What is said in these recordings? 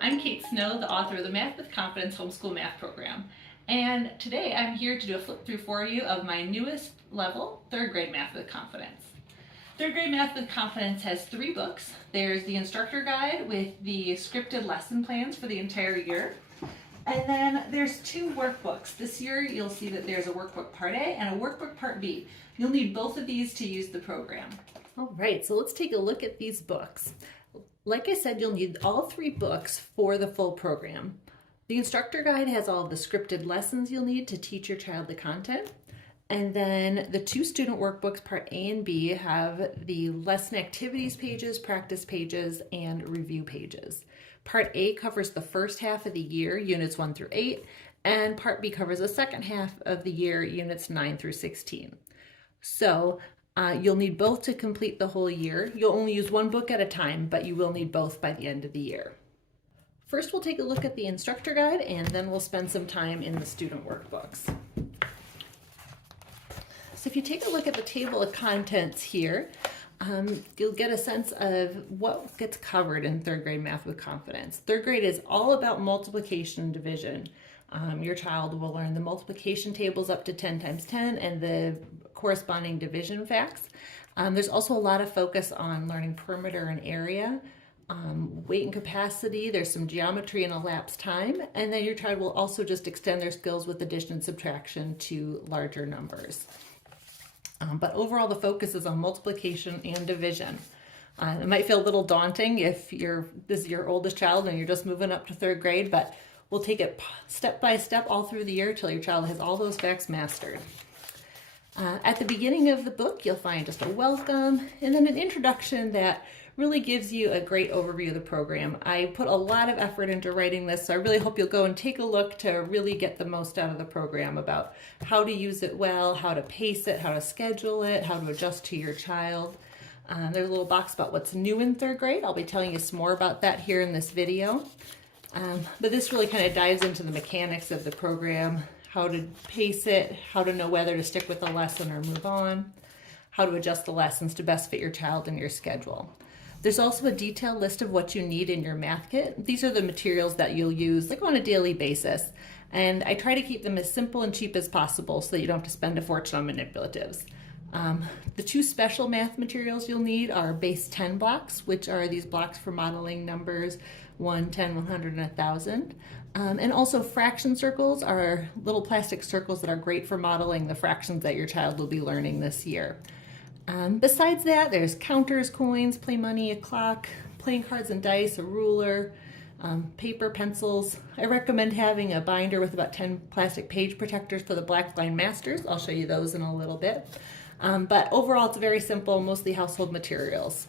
I'm Kate Snow, the author of the Math with Confidence Homeschool Math Program. And today I'm here to do a flip through for you of my newest level, third grade Math with Confidence. Third grade Math with Confidence has 3 books. There's the Instructor Guide with the scripted lesson plans for the entire year. And then there's 2 workbooks. This year you'll see that there's a Workbook Part A and a Workbook Part B. You'll need both of these to use the program. All right, so let's take a look at these books. Like I said, you'll need all 3 books for the full program. The Instructor Guide has all of the scripted lessons you'll need to teach your child the content. And then the 2 student workbooks, Part A and B, have the lesson activities pages, practice pages, and review pages. Part A covers the first half of the year, units 1 through 8, and Part B covers the second half of the year, units 9 through 16. So you'll need both to complete the whole year. You'll only use one book at a time, but you will need both by the end of the year. First, we'll take a look at the Instructor Guide, and then we'll spend some time in the student workbooks. So if you take a look at the table of contents here, you'll get a sense of what gets covered in third grade Math with Confidence. Third grade is all about multiplication and division. Your child will learn the multiplication tables up to 10 times 10 and the corresponding division facts. There's also a lot of focus on learning perimeter and area, weight and capacity. There's some geometry and elapsed time, and then your child will also just extend their skills with addition and subtraction to larger numbers. But overall, the focus is on multiplication and division. It might feel a little daunting if this is your oldest child and you're just moving up to third grade, but we'll take it step by step all through the year till your child has all those facts mastered. At the beginning of the book, you'll find just a welcome and then an introduction that really gives you a great overview of the program. I put a lot of effort into writing this, so I really hope you'll go and take a look to really get the most out of the program about how to use it well, how to pace it, how to schedule it, how to adjust to your child. There's a little box about what's new in third grade. I'll be telling you some more about that here in this video. But this really kind of dives into the mechanics of the program, how to pace it, how to know whether to stick with the lesson or move on, how to adjust the lessons to best fit your child and your schedule. There's also a detailed list of what you need in your math kit. These are the materials that you'll use on a daily basis. And I try to keep them as simple and cheap as possible so that you don't have to spend a fortune on manipulatives. The 2 special math materials you'll need are base 10 blocks, which are these blocks for modeling numbers 1, 10, 100, and 1,000. And also fraction circles are little plastic circles that are great for modeling the fractions that your child will be learning this year. Besides that, there's counters, coins, play money, a clock, playing cards and dice, a ruler, paper, pencils. I recommend having a binder with about 10 plastic page protectors for the black line masters. I'll show you those in a little bit. But overall, it's very simple, mostly household materials.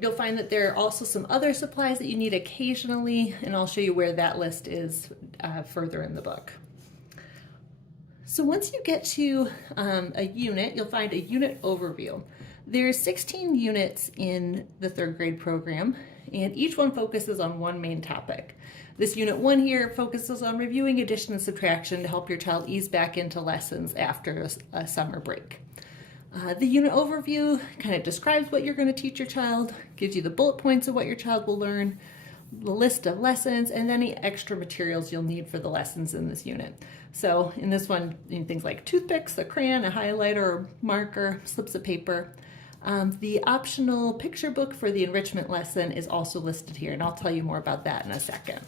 You'll find that there are also some other supplies that you need occasionally, and I'll show you where that list is further in the book. So once you get to a unit, you'll find a unit overview. There's 16 units in the third grade program, and each one focuses on one main topic. This unit 1 here focuses on reviewing addition and subtraction to help your child ease back into lessons after a summer break. The unit overview kind of describes what you're going to teach your child, gives you the bullet points of what your child will learn, the list of lessons, and any extra materials you'll need for the lessons in this unit. So in this one, things like toothpicks, a crayon, a highlighter, a marker, slips of paper. The optional picture book for the enrichment lesson is also listed here, and I'll tell you more about that in a second.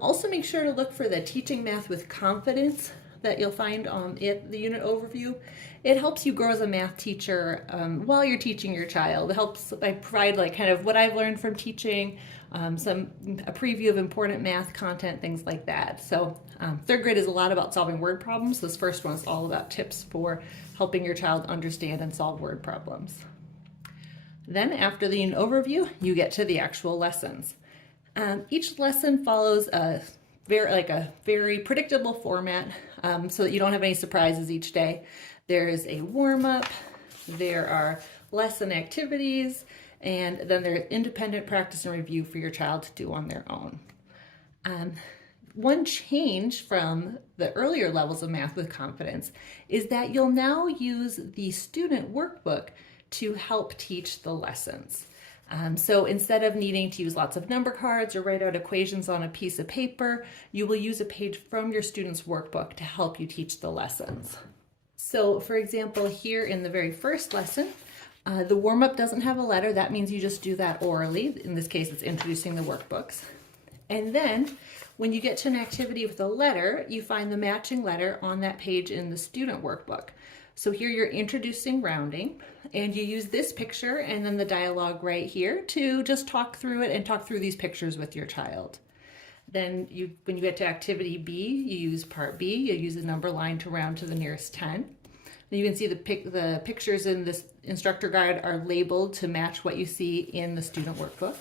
Also make sure to look for the Teaching Math with Confidence that you'll find on the unit overview. It helps you grow as a math teacher while you're teaching your child. It helps, I provide kind of what I've learned from teaching, a preview of important math content, things like that. So third grade is a lot about solving word problems. This first one is all about tips for helping your child understand and solve word problems. Then after the unit overview, you get to the actual lessons. Each lesson follows a very predictable format so that you don't have any surprises each day. There is a warm-up, there are lesson activities, and then there's independent practice and review for your child to do on their own. One change from the earlier levels of Math with Confidence is that you'll now use the student workbook to help teach the lessons. So instead of needing to use lots of number cards or write out equations on a piece of paper, you will use a page from your student's workbook to help you teach the lessons. So for example, here in the very first lesson, the warm-up doesn't have a letter. That means you just do that orally. In this case, it's introducing the workbooks. And then when you get to an activity with a letter, you find the matching letter on that page in the student workbook. So here you're introducing rounding, and you use this picture and then the dialogue right here to just talk through it and talk through these pictures with your child. Then when you get to activity B, you use part B, you use the number line to round to the nearest 10. And you can see the pictures in this instructor guide are labeled to match what you see in the student workbook.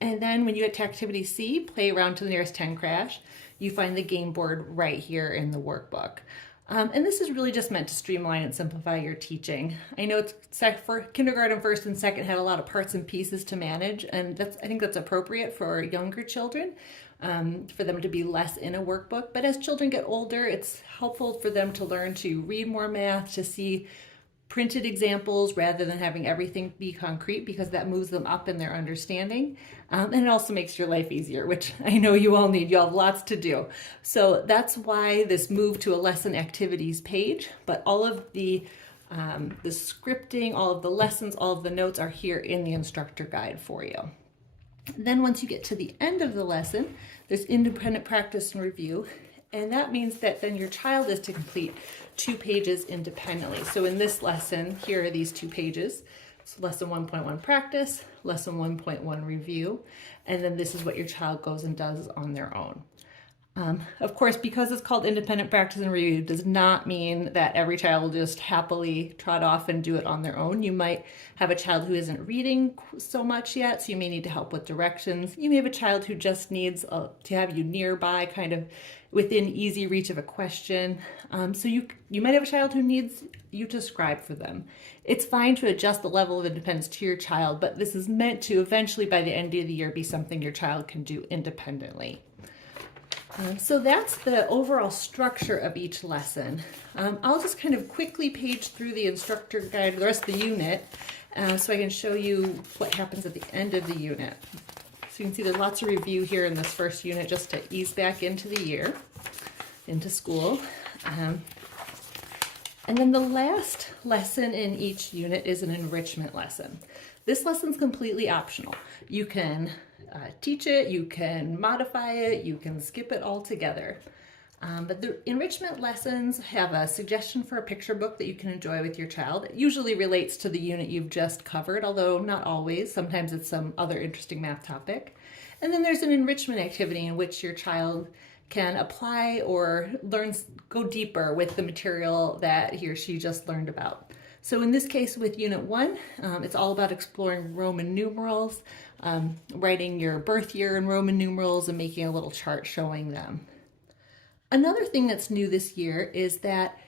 And then when you get to activity C, play around to the nearest 10 crash, you find the game board right here in the workbook. And this is really just meant to streamline and simplify your teaching. I know it's for kindergarten, first and second had a lot of parts and pieces to manage, and I think that's appropriate for younger children, for them to be less in a workbook. But as children get older, it's helpful for them to learn to read more math, to see printed examples rather than having everything be concrete, because that moves them up in their understanding. And it also makes your life easier, which I know you all need. You all have lots to do. So that's why this move to a lesson activities page, but all of the scripting, all of the lessons, all of the notes are here in the instructor guide for you. Then once you get to the end of the lesson, there's independent practice and review. And that means that then your child is to complete 2 pages independently. So in this lesson, here are these 2 pages. So lesson 1.1 practice, lesson 1.1 review, and then this is what your child goes and does on their own. Of course, because it's called independent practice and review, does not mean that every child will just happily trot off and do it on their own. You might have a child who isn't reading so much yet, so you may need to help with directions. You may have a child who just needs to have you nearby, kind of within easy reach of a question. So you might have a child who needs you to scribe for them. It's fine to adjust the level of independence to your child, but this is meant to eventually, by the end of the year, be something your child can do independently. So that's the overall structure of each lesson. I'll just kind of quickly page through the instructor guide, the rest of the unit, so I can show you what happens at the end of the unit. So you can see there's lots of review here in this first unit just to ease back into the year, into school. And then the last lesson in each unit is an enrichment lesson. This lesson's completely optional. You can teach it, you can modify it, you can skip it altogether. But the enrichment lessons have a suggestion for a picture book that you can enjoy with your child. It usually relates to the unit you've just covered, although not always. Sometimes it's some other interesting math topic. And then there's an enrichment activity in which your child can apply or go deeper with the material that he or she just learned about. So in this case with Unit 1, it's all about exploring Roman numerals, writing your birth year in Roman numerals and making a little chart showing them. Another thing that's new this year is that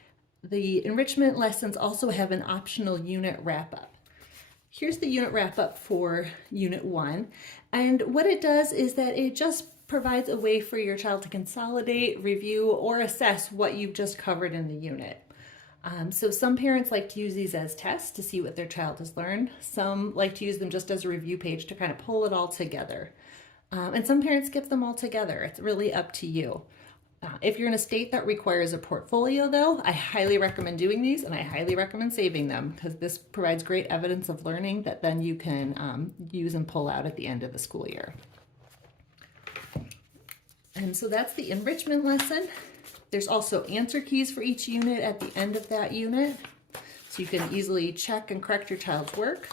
the enrichment lessons also have an optional unit wrap-up. Here's the unit wrap-up for Unit 1, and what it does is that it just provides a way for your child to consolidate, review, or assess what you've just covered in the unit. So some parents like to use these as tests to see what their child has learned. Some like to use them just as a review page to kind of pull it all together. And some parents skip them all together. It's really up to you. If you're in a state that requires a portfolio though, I highly recommend doing these and I highly recommend saving them because this provides great evidence of learning that then you can use and pull out at the end of the school year. And so that's the enrichment lesson. There's also answer keys for each unit at the end of that unit, so you can easily check and correct your child's work.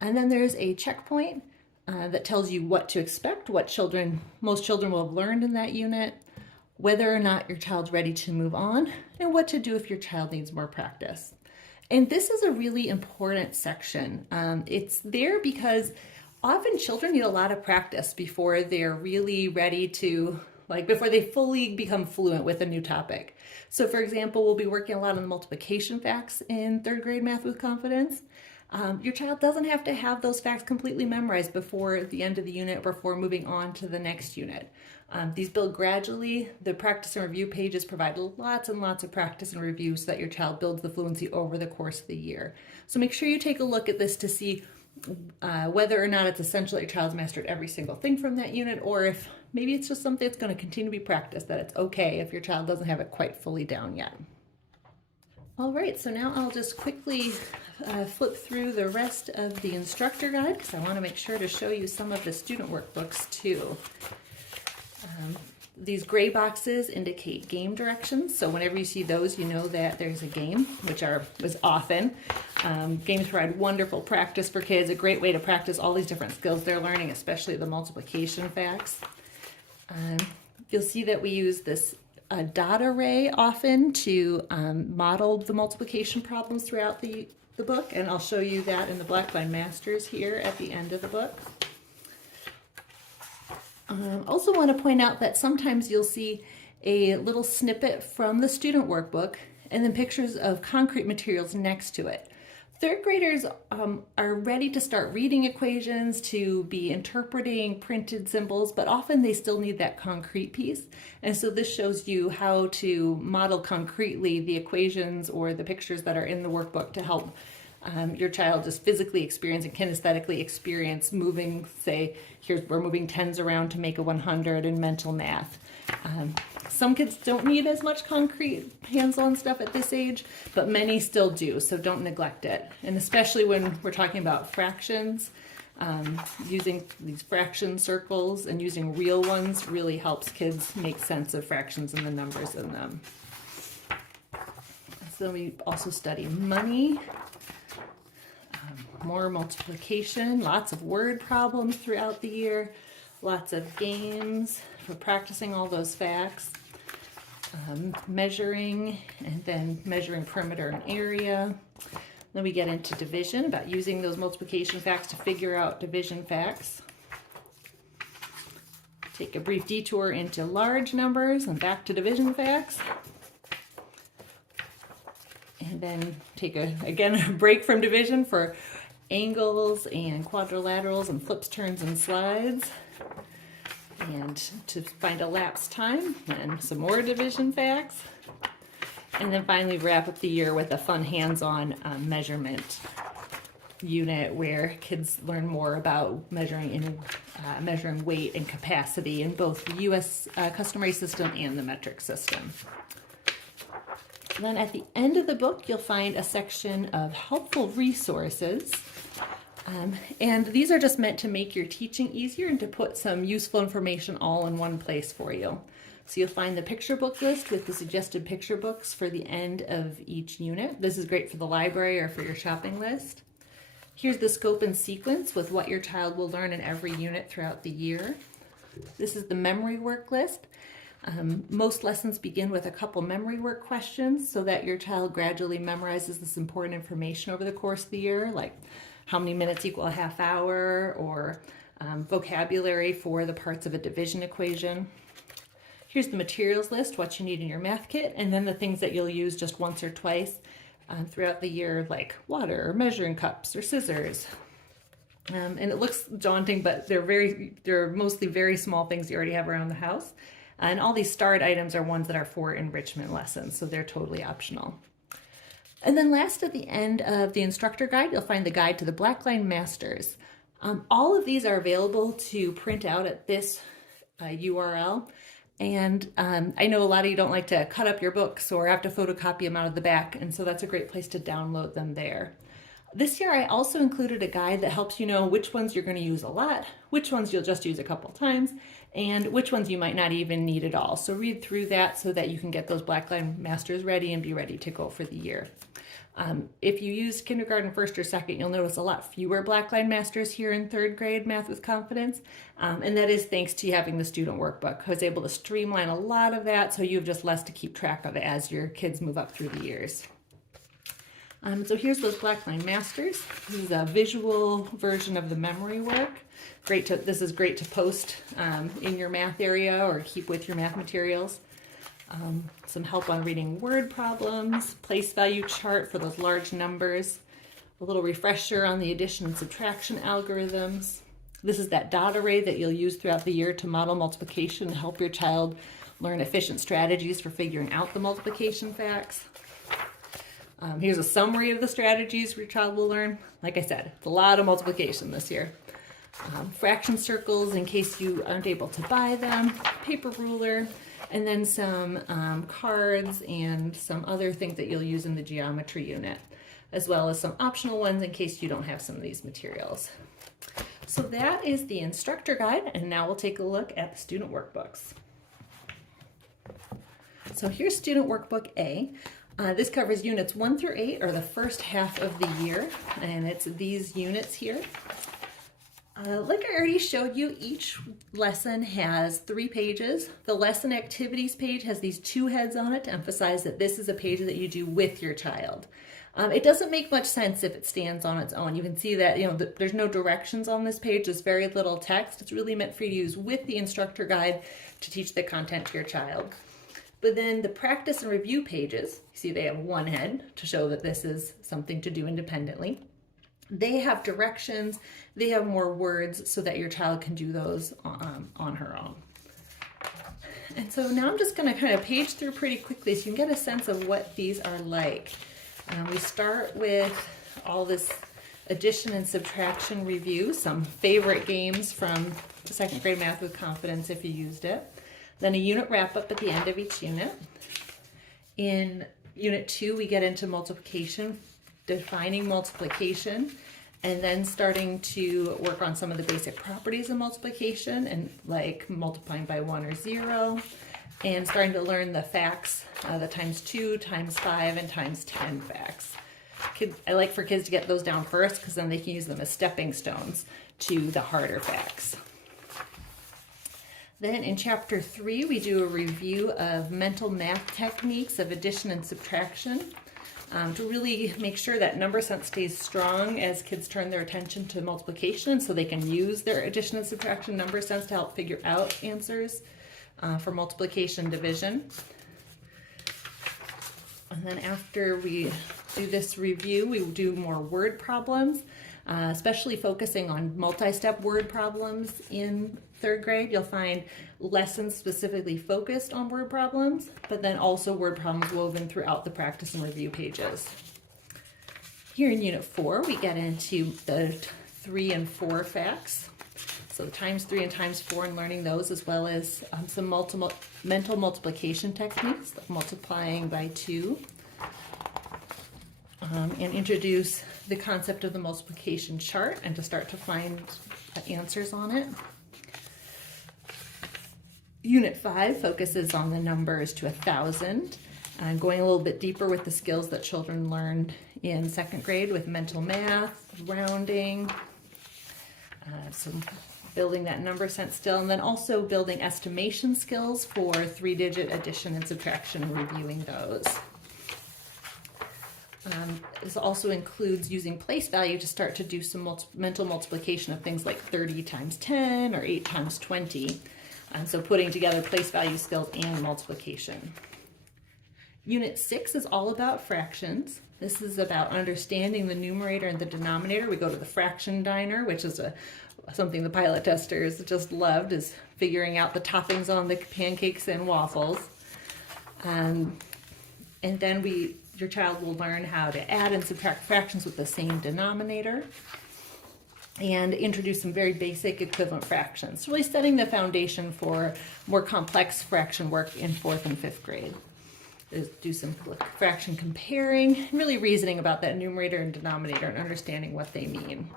And then there's a checkpoint that tells you what to expect, what most children will have learned in that unit, whether or not your child's ready to move on, and what to do if your child needs more practice. And this is a really important section. It's there because often children need a lot of practice before they're really ready to, before they fully become fluent with a new topic. So for example, we'll be working a lot on the multiplication facts in 3rd grade Math with Confidence. Your child doesn't have to have those facts completely memorized before the end of the unit, before moving on to the next unit. These build gradually. The practice and review pages provide lots and lots of practice and review so that your child builds the fluency over the course of the year. So make sure you take a look at this to see whether or not it's essential that your child's mastered every single thing from that unit, or if maybe it's just something that's going to continue to be practiced, that it's okay if your child doesn't have it quite fully down yet. All right, so now I'll just quickly flip through the rest of the instructor guide because I want to make sure to show you some of the student workbooks too. These gray boxes indicate game directions, so whenever you see those, you know that there's a game, which is often. Games provide wonderful practice for kids, a great way to practice all these different skills they're learning, especially the multiplication facts. You'll see that we use this dot array often to model the multiplication problems throughout the book, and I'll show you that in the Blackline Masters here at the end of the book. Also want to point out that sometimes you'll see a little snippet from the student workbook and then pictures of concrete materials next to it. Third graders are ready to start reading equations, to be interpreting printed symbols, but often they still need that concrete piece. And so this shows you how to model concretely the equations or the pictures that are in the workbook to help your child just physically experience and kinesthetically experience moving, say, we're moving tens around to make a 100 in mental math. Some kids don't need as much concrete hands-on stuff at this age, but many still do, so don't neglect it. And especially when we're talking about fractions, using these fraction circles and using real ones really helps kids make sense of fractions and the numbers in them. So we also study money. More multiplication, lots of word problems throughout the year, lots of games for practicing all those facts, measuring, and then measuring perimeter and area. Then we get into division, about using those multiplication facts to figure out division facts. Take a brief detour into large numbers and back to division facts. And then take a break from division for angles and quadrilaterals and flips, turns, and slides. And to find elapsed time and some more division facts. And then finally wrap up the year with a fun hands-on measurement unit where kids learn more about measuring weight and capacity in both the U.S. customary system and the metric system. And then at the end of the book, you'll find a section of helpful resources. And these are just meant to make your teaching easier and to put some useful information all in one place for you. So you'll find the picture book list with the suggested picture books for the end of each unit. This is great for the library or for your shopping list. Here's the scope and sequence with what your child will learn in every unit throughout the year. This is the memory work list. Most lessons begin with a couple memory work questions so that your child gradually memorizes this important information over the course of the year, like how many minutes equal a half hour, or vocabulary for the parts of a division equation. Here's the materials list, what you need in your math kit, and then the things that you'll use just once or twice throughout the year, like water, or measuring cups, or scissors. And it looks daunting, but they're mostly very small things you already have around the house. And all these starred items are ones that are for enrichment lessons, so they're totally optional. And then last, at the end of the instructor guide, you'll find the guide to the Blackline Masters. All of these are available to print out at this URL. And I know a lot of you don't like to cut up your books or have to photocopy them out of the back, and so that's a great place to download them there. This year I also included a guide that helps you know which ones you're going to use a lot, which ones you'll just use a couple times, and which ones you might not even need at all. So read through that so that you can get those Blackline Masters ready and be ready to go for the year. If you use kindergarten first or second, you'll notice a lot fewer Blackline Masters here in third grade Math with Confidence, and that is thanks to having the student workbook. I was able to streamline a lot of that so you have just less to keep track of as your kids move up through the years. So here's those Blackline Masters. This is a visual version of the memory work. This is great to post in your math area or keep with your math materials. Some help on reading word problems, place value chart for those large numbers, a little refresher on the addition and subtraction algorithms. This is that dot array that you'll use throughout the year to model multiplication and help your child learn efficient strategies for figuring out the multiplication facts. Here's a summary of the strategies your child will learn. Like I said, it's a lot of multiplication this year. Fraction circles in case you aren't able to buy them, paper ruler, and then some cards and some other things that you'll use in the geometry unit, as well as some optional ones in case you don't have some of these materials. So that is the instructor guide, and now we'll take a look at the student workbooks. So here's Student Workbook A. This covers units 1 through 8, or the first half of the year, and it's these units here. Like I already showed you, each lesson has 3 pages. The lesson activities page has these 2 heads on it to emphasize that this is a page that you do with your child. It doesn't make much sense if it stands on its own. You can see that there's no directions on this page. There's very little text. It's really meant for you to use with the instructor guide to teach the content to your child. But then the practice and review pages, you see they have 1 head to show that this is something to do independently. They have directions, they have more words so that your child can do those on her own. And so now I'm just going to kind of page through pretty quickly so you can get a sense of what these are like. We start with all this addition and subtraction review, some favorite games from 2nd grade math with confidence if you used it. Then a unit wrap up at the end of each unit. In unit 2, we get into multiplication, defining multiplication, and then starting to work on some of the basic properties of multiplication, and like multiplying by 1 or 0, and starting to learn the facts, the times 2, times 5, and times 10 facts. I like for kids to get those down first because then they can use them as stepping stones to the harder facts. Then in chapter 3, we do a review of mental math techniques of addition and subtraction to really make sure that number sense stays strong as kids turn their attention to multiplication, so they can use their addition and subtraction number sense to help figure out answers for multiplication division. And then after we do this review, we will do more word problems, especially focusing on multi-step word problems in 3rd grade. You'll find lessons specifically focused on word problems, but then also word problems woven throughout the practice and review pages. Here in Unit 4, we get into the 3 and 4 facts. So the times 3 and times 4 and learning those, as well as some mental multiplication techniques, like multiplying by 2, and introduce the concept of the multiplication chart and to start to find answers on it. Unit 5 focuses on the numbers to 1,000, and going a little bit deeper with the skills that children learned in 2nd grade with mental math, rounding, some building that number sense still, and then also building estimation skills for 3-digit addition and subtraction and reviewing those. This also includes using place value to start to do some mental multiplication of things like 30 times 10 or 8 times 20. And so putting together place value skills and multiplication. Unit 6 is all about fractions. This is about understanding the numerator and the denominator. We go to the fraction diner, which is something the pilot testers just loved, is figuring out the toppings on the pancakes and waffles. And then your child will learn how to add and subtract fractions with the same denominator, and introduce some very basic equivalent fractions, really setting the foundation for more complex fraction work in 4th and 5th grade. Do some fraction comparing, really reasoning about that numerator and denominator and understanding what they mean.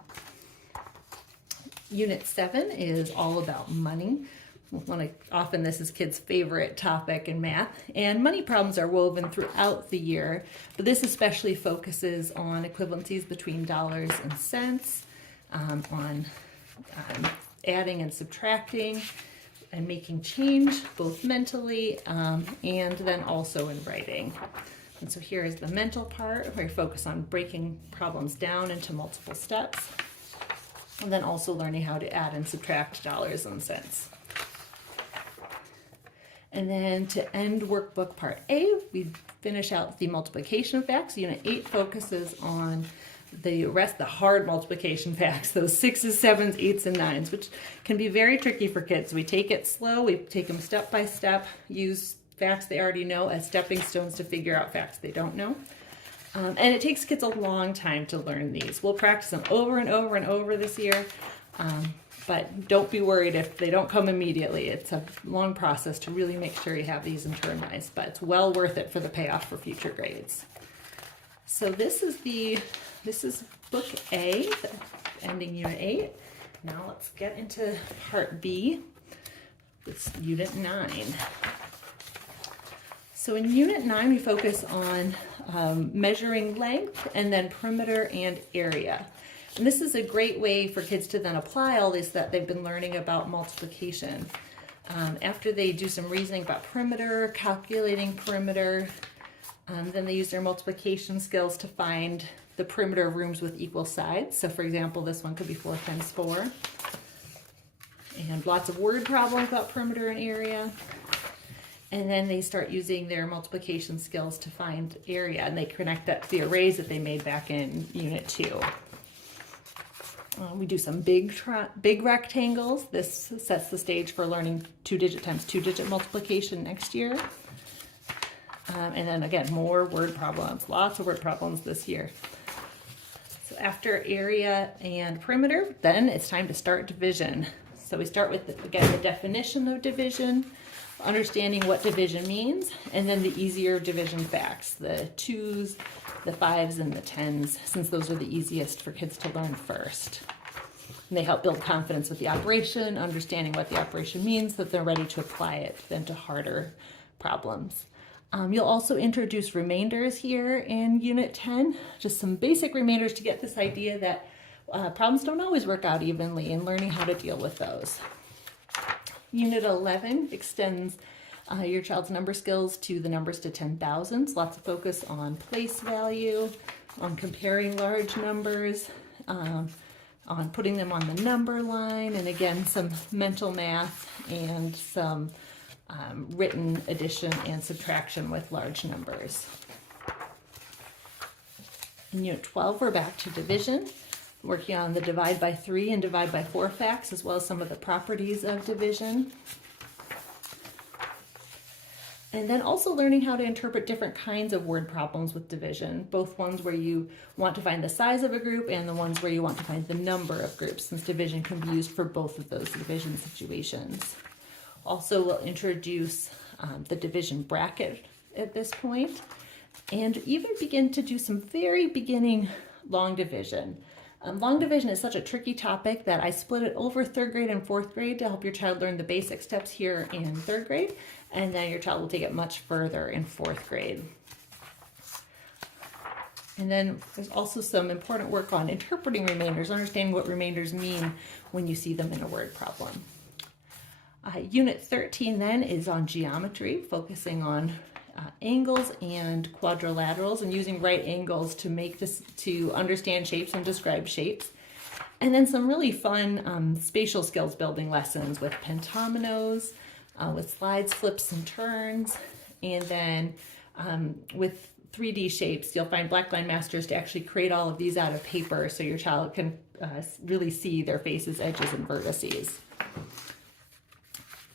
Unit 7 is all about money. Often this is kids' favorite topic in math, and money problems are woven throughout the year, but this especially focuses on equivalencies between dollars and cents, on adding and subtracting and making change both mentally and then also in writing. And so here is the mental part where you focus on breaking problems down into multiple steps, and then also learning how to add and subtract dollars and cents. And then to end workbook part A, we finish out the multiplication facts. Unit 8 focuses on the hard multiplication facts, those 6s, 7s, 8s, and 9s, which can be very tricky for kids. We take it slow, we take them step by step, use facts they already know as stepping stones to figure out facts they don't know. And it takes kids a long time to learn these. We'll practice them over and over and over this year, but don't be worried if they don't come immediately. It's a long process to really make sure you have these internalized, but it's well worth it for the payoff for future grades. So this is Book A, ending Unit 8. Now let's get into Part B. It's Unit 9. So in Unit 9, we focus on measuring length and then perimeter and area. And this is a great way for kids to then apply all this that they've been learning about multiplication. After they do some reasoning about perimeter, calculating perimeter, then they use their multiplication skills to find the perimeter of rooms with equal sides. So for example, this one could be 4 times 4. And lots of word problems about perimeter and area. And then they start using their multiplication skills to find area, and they connect that to the arrays that they made back in Unit 2. We do some big rectangles. This sets the stage for learning 2-digit times 2-digit multiplication next year. And then again, more word problems, lots of word problems this year. So after area and perimeter, then it's time to start division. So we start with, again, the definition of division, understanding what division means, and then the easier division facts, the 2s, the 5s, and the 10s, since those are the easiest for kids to learn first. And they help build confidence with the operation, understanding what the operation means, so that they're ready to apply it then to harder problems. You'll also introduce remainders here in Unit 10, just some basic remainders to get this idea that problems don't always work out evenly, and learning how to deal with those. Unit 11 extends your child's number skills to the numbers to 10,000s. Lots of focus on place value, on comparing large numbers, on putting them on the number line, and again, some mental math and some written addition and subtraction with large numbers. In Unit 12, we're back to division, working on the divide by 3 and divide by 4 facts, as well as some of the properties of division. And then also learning how to interpret different kinds of word problems with division, both ones where you want to find the size of a group and the ones where you want to find the number of groups, since division can be used for both of those division situations. Also, we'll introduce the division bracket at this point, and even begin to do some very beginning long division. Long division is such a tricky topic that I split it over 3rd grade and 4th grade to help your child learn the basic steps here in 3rd grade, and then your child will take it much further in 4th grade. And then there's also some important work on interpreting remainders, understanding what remainders mean when you see them in a word problem. Unit 13 then is on geometry, focusing on angles and quadrilaterals, and using right angles to make this, to understand shapes and describe shapes. And then some really fun spatial skills building lessons with pentominoes, with slides, flips, and turns. And then with 3D shapes, you'll find Blackline Masters to actually create all of these out of paper so your child can really see their faces, edges, and vertices.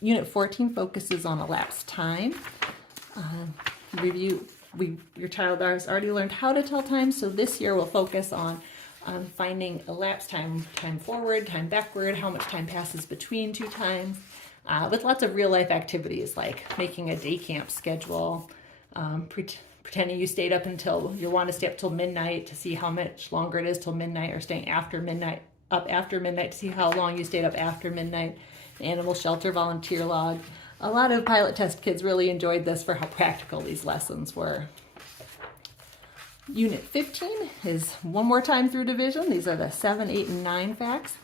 Unit 14 focuses on elapsed time. Your child has already learned how to tell time, so this year we'll focus on finding elapsed time, time forward, time backward, how much time passes between 2 times, with lots of real life activities like making a day camp schedule, pretending you stayed up until you want to stay up till midnight to see how much longer it is till midnight, or staying after midnight, up after midnight to see how long you stayed up after midnight. Animal shelter volunteer log. A lot of pilot test kids really enjoyed this for how practical these lessons were. Unit 15 is one more time through division. These are the 7, 8, and 9 facts.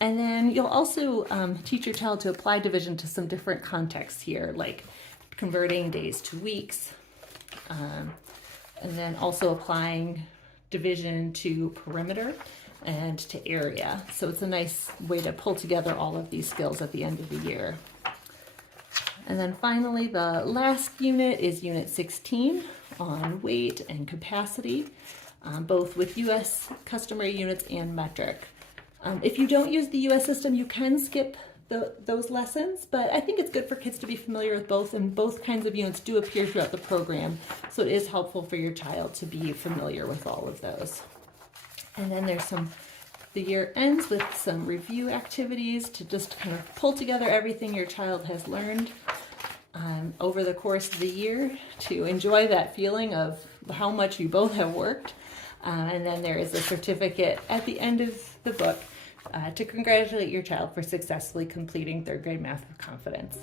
And then you'll also teach your child to apply division to some different contexts here, like converting days to weeks, and then also applying division to perimeter and to area. So it's a nice way to pull together all of these skills at the end of the year. And then finally, the last unit is Unit 16 on weight and capacity, both with U.S. customary units and metric. If you don't use the U.S. system, you can skip those lessons, but I think it's good for kids to be familiar with both, and both kinds of units do appear throughout the program, so it is helpful for your child to be familiar with all of those. And then the year ends with some review activities to just kind of pull together everything your child has learned over the course of the year, to enjoy that feeling of how much you both have worked. And then there is a certificate at the end of the book to congratulate your child for successfully completing third grade math with confidence.